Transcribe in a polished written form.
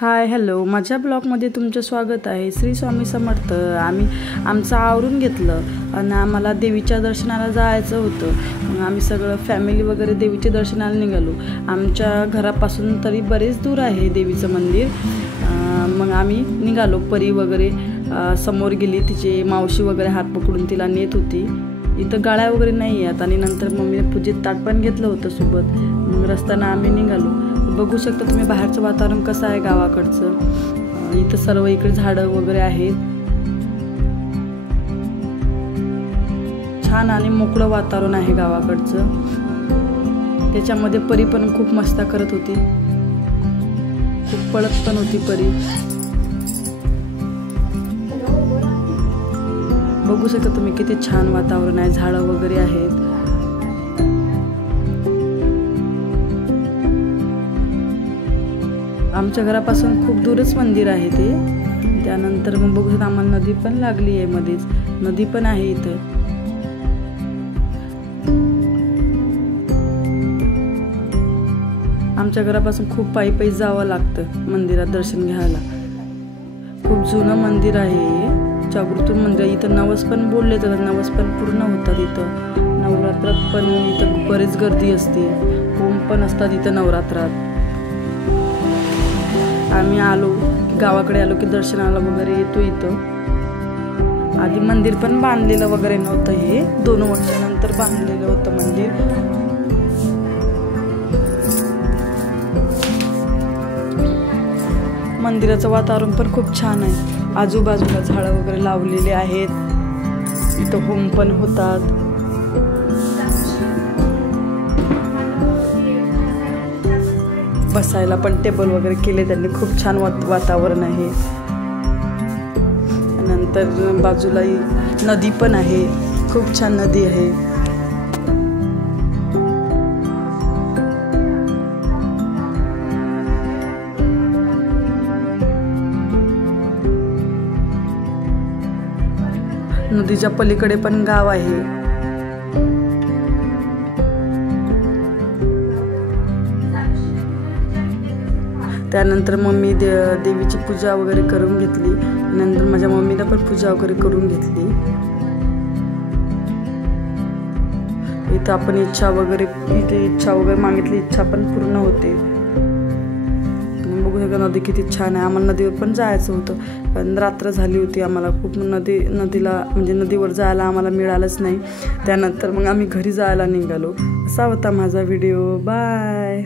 Hi hello, माझ्या ब्लॉगमध्ये तुमचं स्वागत आहे। श्री स्वामी समर्थ। आमचं आवरून घेतलं आणि आम्हाला देवीच्या दर्शनाला जायचं होतं। मग आम्ही सगळं फॅमिली वगैरे देवीच्या दर्शनाला निघालो। आमच्या घरापासून तरी बरेच दूर आहे देवीचं मंदिर। मग आम्ही निघालो। परी वगैरे समोर गेली, तिची मावशी वगैरे हात पकडून तिला नेत होती। इथं गाड्या वगैरे नाही आहेत। आणि नंतर मम्मीने पूजेत ताट पण घेतलं होतं सोबत। मग रस्त्यानं आम्ही निघालो। बघू शकता तुम्ही बाहेरचं वातावरण कसं आहे गावाकडचं। इथं सर्व इकडे झाडं वगैरे आहेत, छान आणि मोकळं वातावरण आहे गावाकडचं। त्याच्यामध्ये परी पण खूप मस्ती करत होती, खूप पळत पण होती परी। बघू शकता तुम्ही किती छान वातावरण आहे, झाडं वगैरे आहेत। आमच्या घरापासून खूप दूरच मंदिर आहे ते। त्यानंतर मग बघू शकता आम्हाला नदी पण लागली आहे, मध्येच नदी पण आहे इथं। आमच्या घरापासून खूप पायी पायी जावं लागतं मंदिरात दर्शन घ्यायला। खूप जुनं मंदिर आहे, जागृत मंदिर। इथं नवस पण बोलले जातात, नवस पण पूर्ण होतात इथं। नवरात्रात पण इथं बरीच गर्दी असते, होम पण असतात इथं नवरात्रात। आम्ही गावाकडे आलो की दर्शनाला वगैरे येतो इथं। आधी मंदिर पण बांधलेलं वगैरे नव्हतं, हे 2 वर्षानंतर बांधलेलं होतं मंदिर। मंदिराचं वातावरण पण खूप छान आहे, आजूबाजूला झाडं वगैरे लावलेले आहेत। इथं होम पण होतात। बसायला पण टेबल वगैरे केले त्यांनी, खूप छान वातावरण आहे। नंतर बाजूला नदी पण आहे, खूप छान नदी आहे। नदीच्या पलीकडे पण गाव आहे। त्यानंतर मम्मी देवीची पूजा वगैरे करून घेतली। नंतर माझ्या मम्मीला पण पूजा वगैरे करून घेतली। इथं आपण इच्छा वगैरे मागितली, इच्छा पण पूर्ण होते। बघू शकता नदी किती छान आहे। आम्हाला नदीवर पण जायचं होतं, पण रात्र झाली होती। आम्हाला खूप नदीवर जायला आम्हाला मिळालंच नाही। त्यानंतर मग आम्ही घरी जायला निघालो। असा होता माझा व्हिडिओ। बाय।